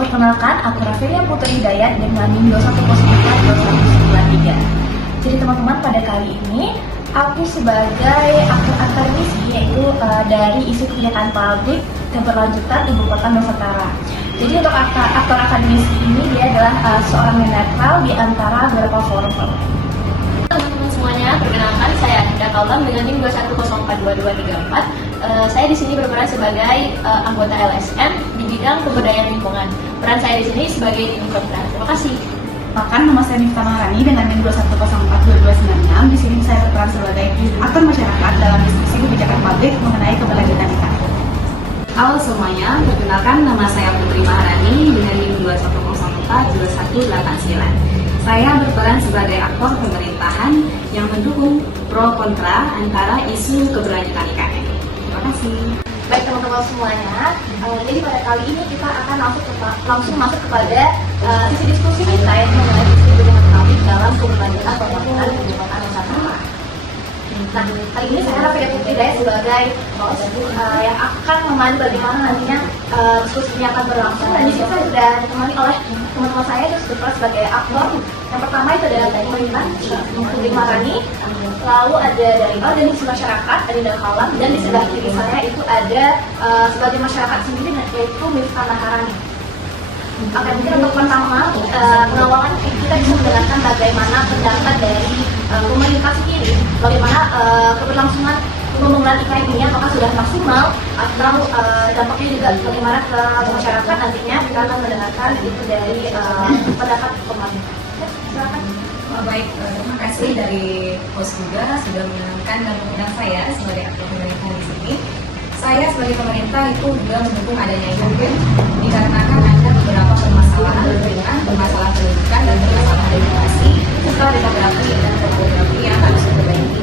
Perkenalkan, aku Rafelia Putri Hidayat dengan NIM 21042193. Jadi teman-teman, pada kali ini aku sebagai aktor akademisi yaitu dari isu kebijakan publik keberlanjutan Ibu Kota Nusantara. Jadi untuk aktor akademisi ini dia adalah seorang yang netral di antara beberapa forum. Teman-teman semuanya, perkenalkan saya Ananda Kaulam dengan NIM 21042234. Saya di sini berperan sebagai anggota LSM di bidang kebudayaan lingkungan. Peran saya di sini sebagai tim kontra. Terima kasih. Bahkan nama saya Miftah Maharani dengan NIM 21042296. Di sini saya berperan sebagai aktor masyarakat dalam diskusi kebijakan publik mengenai keberlanjutan IKN. Halo semuanya, perkenalkan nama saya Putri Maharani dengan NIM 21042189. Saya berperan sebagai aktor pemerintahan yang mendukung pro kontra antara isu keberlanjutan IKN. Terima kasih. Baik teman-teman semuanya, jadi pada kali ini kita akan langsung masuk kepada sisi diskusi kita yang mengenai isu kebijakan publik dalam keberlanjutan pembangunan Ibu Kota Nusantara. Nah, kali ini saya Rafelia Putri Hidayat sebagai host yang akan memandu bagaimana nantinya diskusi ini akan berlangsung, dan di sini saya sudah ditemani oleh teman-teman saya yang berperan sebagai aktor. Yang pertama itu adalah dari pemerintah, Putri Maharani, lalu ada dari organisasi masyarakat, Ananda Kaulam, dan di sebelah kiri saya itu ada sebagai masyarakat sendiri yaitu Miftah Maharani. Oke, mungkin untuk pertama pengawalan kita bisa mendengarkan bagaimana pendapat dari komunikasi ini, bagaimana keberlangsungan pembangunan IKN ini, apakah sudah maksimal atau dampaknya juga bagaimana ke masyarakat. Nantinya kita akan mendengarkan itu dari pendapat pemerintah. Silakan. Baik, terima kasih dari host juga sudah menyenangkan dan mengundang saya sebagai aktor pemerintah di sini. Saya sebagai pemerintah itu juga mendukung adanya IKN dikarenakan ada beberapa permasalahan lingkungan, permasalahan pendidikan, dan permasalahan edukasi serta demografi dan topografi yang harus diperbaiki.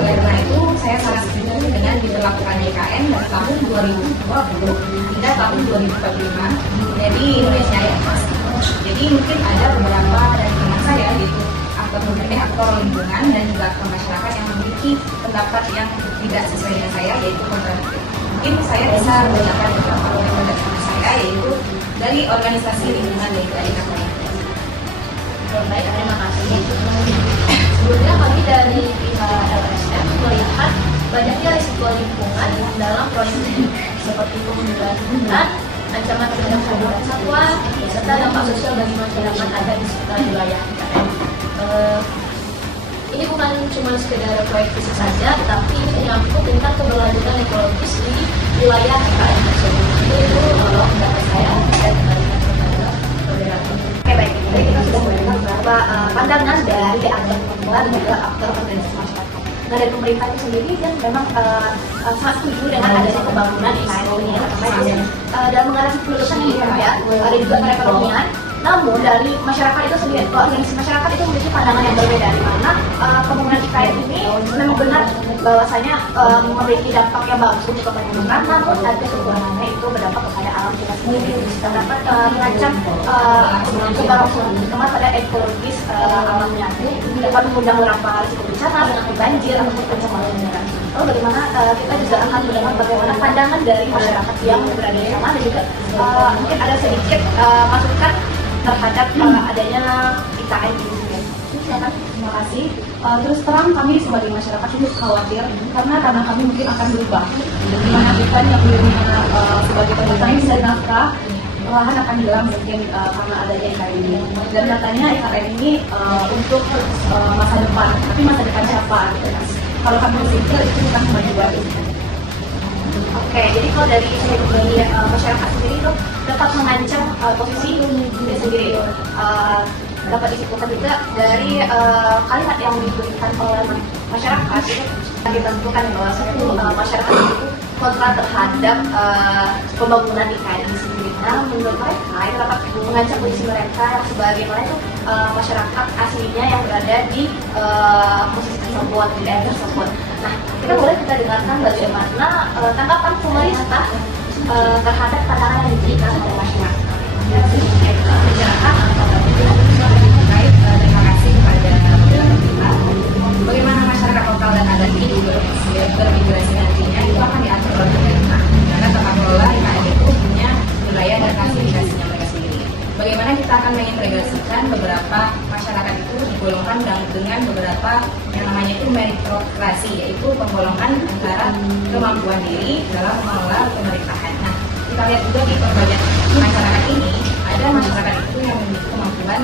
Oleh karena itu, saya sangat setuju dengan diberlakukannya IKN dari tahun 2020 hingga tahun 2045 jadi Indonesia yang emas. Jadi mungkin ada beberapa dari teman saya yaitu aktor pemerintah, aktor lingkungan, dan juga aktor masyarakat yang memiliki pendapat yang tidak sesuai dengan saya, yaitu kontradiktif. Mungkin saya bisa menjelaskan beberapa pendapat saya, yaitu dari organisasi lingkungan dan dari KPI. Baik, terima kasih. Sebelumnya kami dari pihak LSM melihat banyaknya risiko lingkungan dalam proyek ini, seperti penggunaan hutan, ancaman terhadap kehidupan satwa, serta dampak sosial bagi masyarakat ada di sekitar wilayah IKN. Ini bukan cuma sekedar proyek fisik saja, tetapi ini menyangkut tentang keberlanjutan ekologis di wilayah IKN tersebut. Itu pendapat saya terkait dengan keberlanjutan. Oke, baik. Jadi kita sudah mendengar beberapa pandangan dari aktor perempuan dan juga aktor organisasi masyarakat. Nah, dari pemerintah itu sendiri dia memang sangat setuju dengan adanya pembangunan IKN ini, terutama itu dalam mengatasi penduduk yang berbeda, ada juga perekonomian. Namun dari masyarakat itu sendiri, organisasi masyarakat itu memiliki pandangan yang berbeda, di mana pembangunan IKN ini memang benar bahwasanya memiliki dampak yang bagus untuk kepentingan, namun ada kekurangannya itu berdampak kepada alam kita sendiri dan dapat mengancam keberlangsungan terutama pada ekologis alamnya, dapat mengundang beberapa risiko bencana seperti banjir ataupun pencemaran udara. Lalu bagaimana kita juga akan mendengar bagaimana pandangan dari masyarakat yang berada di sana, dan juga mungkin ada sedikit masukan terhadap adanya IKN ini sendiri. Silakan. Terima kasih. Terus terang kami sebagai masyarakat cukup khawatir karena kami mungkin akan berubah. Di mana bukan yang dulunya sebagai petani bisa nafkah, lahan akan hilang mungkin karena adanya IKN ini. Dan katanya IKN ini untuk masa depan, tapi masa depan siapa? Gitu kan? Kalau kami berpikir itu bukan kemajuan. Oke, jadi kalau dari masyarakat sendiri itu dapat mengancam posisi diri sendiri. Dapat disimpulkan juga dari kalimat yang diberikan oleh masyarakat itu ditentukan bahwa suatu masyarakat itu kontra terhadap pembangunan IKN ini sendiri. Nah, menurut mereka itu dapat mengancam posisi mereka sebagai itu masyarakat aslinya yang berada di posisi tersebut, di daerah tersebut. Nah, kita boleh kita dengarkan bagaimana tanggapan pemerintah terhadap pandangan yang diberikan oleh masyarakat. Masyarakat terkait terima kasih kepada pemerintah. Bagaimana masyarakat lokal dan adat ini bermigrasi nantinya itu akan diatur oleh pemerintah. Karena tata kelola IKN itu punya wilayah dan fasilitas digolongkan dengan beberapa yang namanya itu meritokrasi, yaitu penggolongan antara kemampuan diri dalam mengelola pemerintahan. Nah, kita lihat juga di berbagai masyarakat ini, ada masyarakat itu yang memiliki kemampuan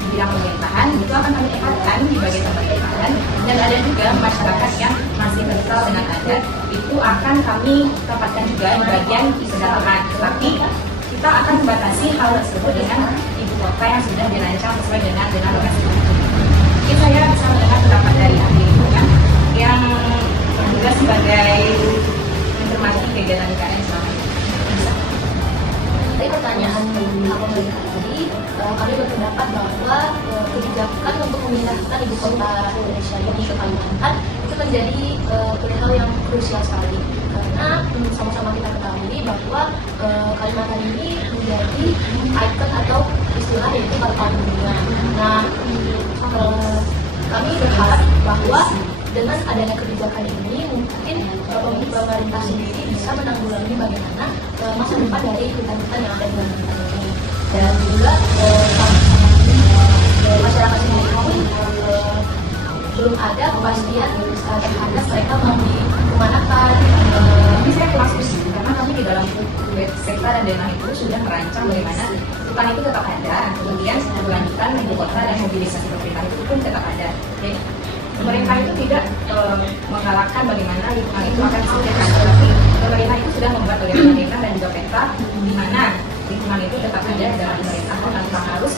di bidang pemerintahan, itu akan kami tingkatkan di bagian pemerintahan, dan ada juga masyarakat yang masih kental dengan adat, itu akan kami tempatkan juga di bagian pedalaman. Tetapi kita akan membatasi hal tersebut dengan ibu kota yang sudah dirancang sesuai dengan lokasi. Mungkin saya bisa mendengar pendapat dari ahli lingkungan yang juga sebagai informasi kegiatan IKN selama ini. Dari pertanyaan pemerintah tadi, kami berpendapat bahwa kebijakan untuk memindahkan ibu kota Indonesia ini ke Kalimantan itu menjadi hal yang krusial sekali, karena sama-sama kita ketahui bahwa Kalimantan ini menjadi ikon atau istilah yaitu paru-paru dunia. Nah, kami berharap bahwa dengan adanya kebijakan ini mungkin pemerintah sendiri bisa menanggulangi bagaimana masa depan dari hutan-hutan yang ada di Kalimantan ini, dan juga masyarakat sendiri pun belum ada kepastian terhadap mereka mau dikemanakan. Ini saya kurang setuju karena kami di dalam sekta dan denah itu sudah merancang bagaimana hutan itu tetap ada, kemudian keberlanjutan ibu kota dan mobilisasi pemerintah itu pun tetap ada. Jadi pemerintah itu tidak menggalakkan bagaimana lingkungan itu akan disediakan, tetapi pemerintah itu sudah membuat bagaimana peta dan juga peta di mana lingkungan itu tetap ada dalam pemerintahan tanpa harus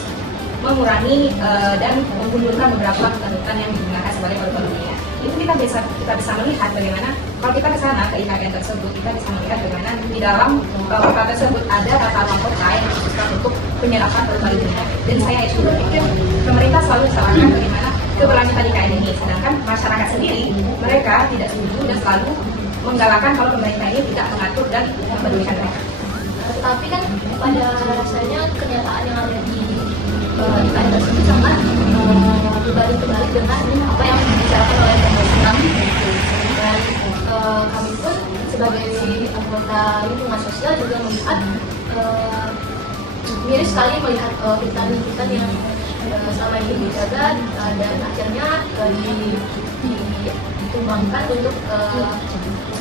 mengurangi dan menggundulkan beberapa hutan yang digunakan sebagai paru-paru dunia. Itu kita bisa melihat bagaimana kalau kita ke sana ke IKN tersebut, kita bisa melihat bagaimana di dalam kota tersebut ada tata ruang kota yang dikhususkan untuk penyerapan paru-paru dunia. Dan saya itu berpikir pemerintah selalu salahkan bagaimana keberlanjutan IKN ini, sedangkan masyarakat sendiri mereka tidak setuju dan selalu menggalakkan kalau pemerintah ini tidak mengatur dan mempedulikan mereka. Tetapi kan pada dasarnya kenyataan yang ada di IKN tersebut sangat berbanding terbalik dengan apa yang dibicarakan oleh pemerintah. Dan kami pun sebagai anggota lingkungan sosial juga melihat miris sekali melihat hutan-hutan yang selama ini dijaga dan akhirnya ditumbangkan untuk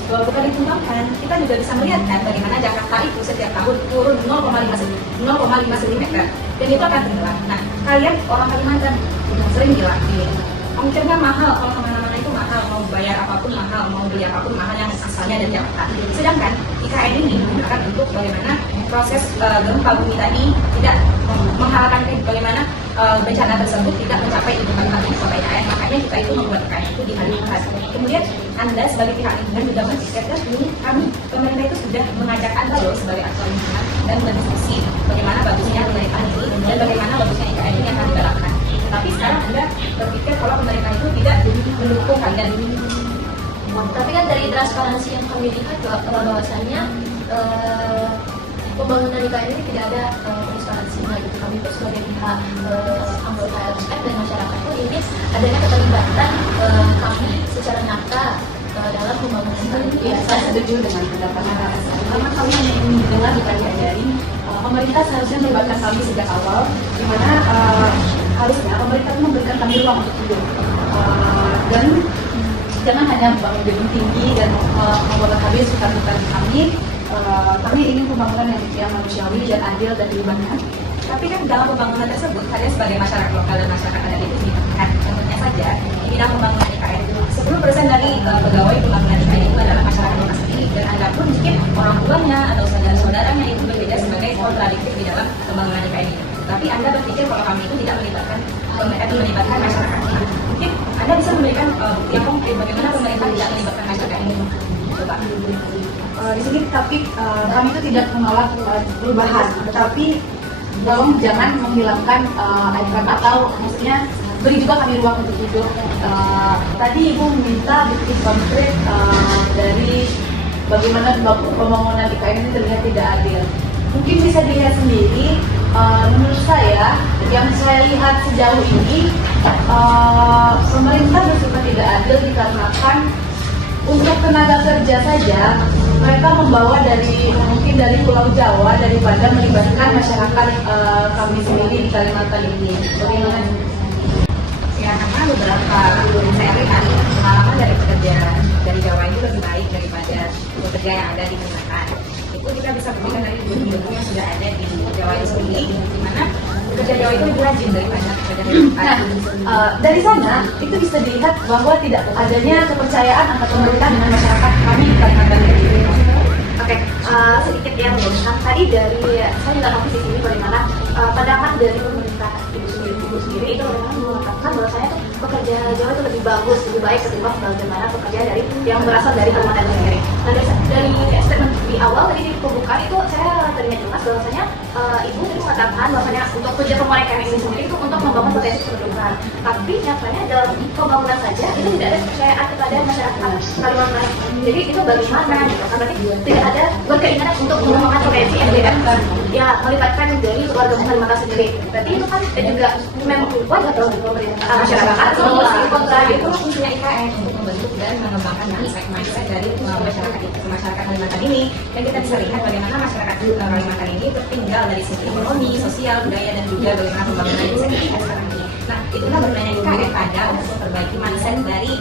bukan ditumbangkan, kita juga bisa melihat kan bagaimana Jakarta itu setiap tahun turun 0,5 cm dan itu akan tenggelam. Nah, kalian orang Kalimantan sering bilang ongkirnya mahal, kalau kemana-mana itu mahal, mau bayar apapun mahal, mau beli apapun mahal yang asalnya dari Jakarta. Sedangkan IKN ini akan untuk bagaimana proses gempa bumi tadi tidak menghalalkan bagaimana bencana tersebut tidak mencapai ibu kota IKN. Makanya kita itu membuat IKN itu di Kalimantan. Kemudian Anda sebagai pihak lingkungan juga berpikirkan ini kami pemerintah itu sudah mengajak Anda loh sebagai aktor lingkungan dan berdiskusi bagaimana bagusnya pemerintahan ini dan bagaimana bagusnya IKN ini akan digalakkan. Tapi sekarang Anda berpikir kalau pemerintah itu tidak mendukung kalian. Tapi kan dari transparansi yang kami lihat bahwasannya pembangunan IKN ini tidak ada transparansinya gitu. Kami pun sebagai pihak anggota LSM dan masyarakat pun ingin adanya keterlibatan kami secara nyata dalam pembangunan IKN ini. Ya, saya setuju dengan pendapat LSM karena kami hanya ingin mendengar dari pemerintah seharusnya melibatkan kami sejak awal, di mana harusnya pemerintah memberikan kami ruang untuk hidup dan jangan hanya bangun gedung tinggi dan membuat kami hutan-hutan kami. Kami ingin pembangunan yang manusiawi dan adil dan melibatkan. Tapi kan dalam pembangunan tersebut, kalian sebagai masyarakat lokal dan masyarakat adat itu dilibatkan. Contohnya saja, di bidang pembangunan IKN, 10% dari pegawai pembangunan IKN itu adalah masyarakat lokal sendiri. Dan Anda pun mungkin orang tuanya atau saudara-saudaranya itu berbeda sebagai kontradiktif di dalam pembangunan IKN ini. Tapi Anda berpikir kalau kami itu tidak melibatkan masyarakat. Mungkin Anda bisa memberikan bukti yang konkret bagaimana pemerintah tidak melibatkan masyarakat ini. Coba. Di sini tapi kami itu tidak menolak perubahan, tetapi tolong jangan menghilangkan icon atau maksudnya beri juga kami ruang untuk hidup. Tadi Ibu meminta bukti konkret dari bagaimana pembangunan IKN ini terlihat tidak adil. Mungkin bisa dilihat sendiri. Menurut saya, yang saya lihat sejauh ini pemerintah bersifat tidak adil dikarenakan untuk tenaga kerja saja mereka membawa mungkin dari Pulau Jawa daripada melibatkan masyarakat kami sendiri di Kalimantan ini. Bagaimana? beberapa saya lihat pengalaman dari pekerja dari Jawa itu lebih baik daripada pekerja yang ada di Nunukan. Itu kita bisa buktikan dari ilmu yang sudah ada di Jawa itu sendiri, di mana pekerja Jawa itu lebih rajin daripada pekerja Nunukan. Dari sana itu bisa dilihat bahwa tidak adanya kepercayaan antara pemerintah dengan masyarakat kami di Kalimantan ini. Oke, sedikit yang menurut tadi dari saya juga notice di sini bagaimana pandangan dari pemerintah ibu sendiri itu mengatakan bahwasanya tuh pekerja Jawa itu lebih bagus, lebih baik ketimbang bagaimana pekerja dari yang berasal dari Kalimantan sendiri. Nah dari statement di awal tadi di pembukaan itu saya teringat jelas bahwasanya ibu tadi mengatakan bahwasanya untuk kerja pemerintah ini sendiri itu untuk membangun potensi kependudukan. Tapi nyatanya dalam pembangunan saja itu tidak ada kepercayaan kepada masyarakat Kalimantan. Jadi itu bagaimana gitu? Karena tidak ada berkeinginan untuk mengembangkan potensi SDM ya melibatkan dari warga Kalimantan sendiri. Berarti itu kan juga memang wajar dong pemerintah masyarakat atau kontra gitu. Fungsinya IKN untuk membentuk dan mengembangkan mindset dari masyarakat Kalimantan ini, dan kita bisa lihat bagaimana masyarakat Kalimantan ini tertinggal dari segi ekonomi, sosial, budaya, dan juga bagaimana pembangunan yang bisa dilihat sekarang ini. Nah, itulah gunanya IKN ada untuk memperbaiki mindset dari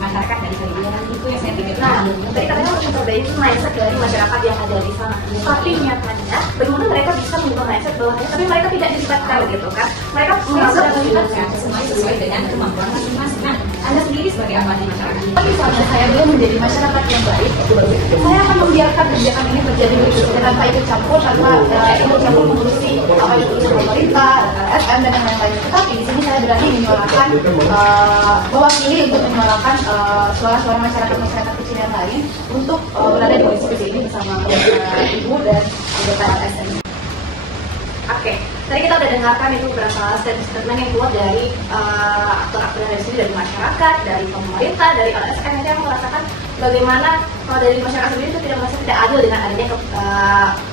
masyarakat dari Kalimantan. Itu yang saya pikir. Nah, tadi katanya untuk memperbaiki mindset dari masyarakat yang ada di sana. Tapi nyatanya, bagaimana mereka bisa mengubah mindset bawahnya? Tapi mereka tidak dilibatkan gitu kan? Mereka sudah melibatkan semuanya sesuai dengan kemampuan masing-masing. Nah, Anda sendiri sebagai apa di masyarakat? Tapi misalnya saya belum menjadi masyarakat yang baik, saya akan membiarkan kebijakan ini terjadi tanpa ikut campur, tanpa ikut campur mengurusi apa yang diurusi pemerintah, SM dan yang lain-lain. Tetapi di sini saya berani menyuarakan, mewakili untuk menyuarakan suara-suara masyarakat kecil yang lain untuk berada di diskusi ini bersama ibu dan anggota SM. Oke, tadi kita udah dengarkan itu beberapa statement yang keluar dari aktor-aktor dari sini, dari masyarakat, dari pemerintah, dari LSM yang merasakan bagaimana kalau dari masyarakat sendiri itu tidak merasa tidak adil dengan adanya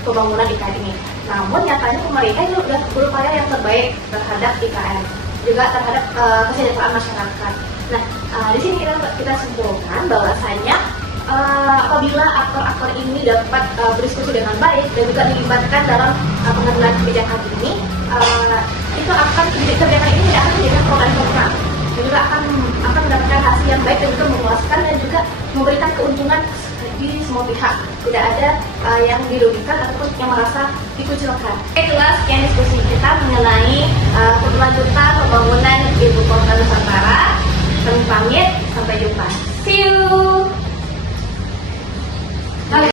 pembangunan IKN ini. Namun nyatanya pemerintah itu sudah berupaya yang terbaik terhadap IKN, juga terhadap kesejahteraan masyarakat. Nah, di sini kita simpulkan bahwasanya apabila aktor-aktor ini dapat berdiskusi dengan baik dan juga dilibatkan dalam pengambilan kebijakan ini, itu akan kebijakan ini tidak akan menjadi pro dan kontra, dan juga akan mendapatkan hasil yang baik dan juga memuaskan dan juga memberikan keuntungan di semua pihak. Tidak ada yang dirugikan ataupun yang merasa dikucilkan. Itulah sekian diskusi kita mengenai keberlanjutan pembangunan ibu kota Nusantara. Kami pamit, sampai jumpa.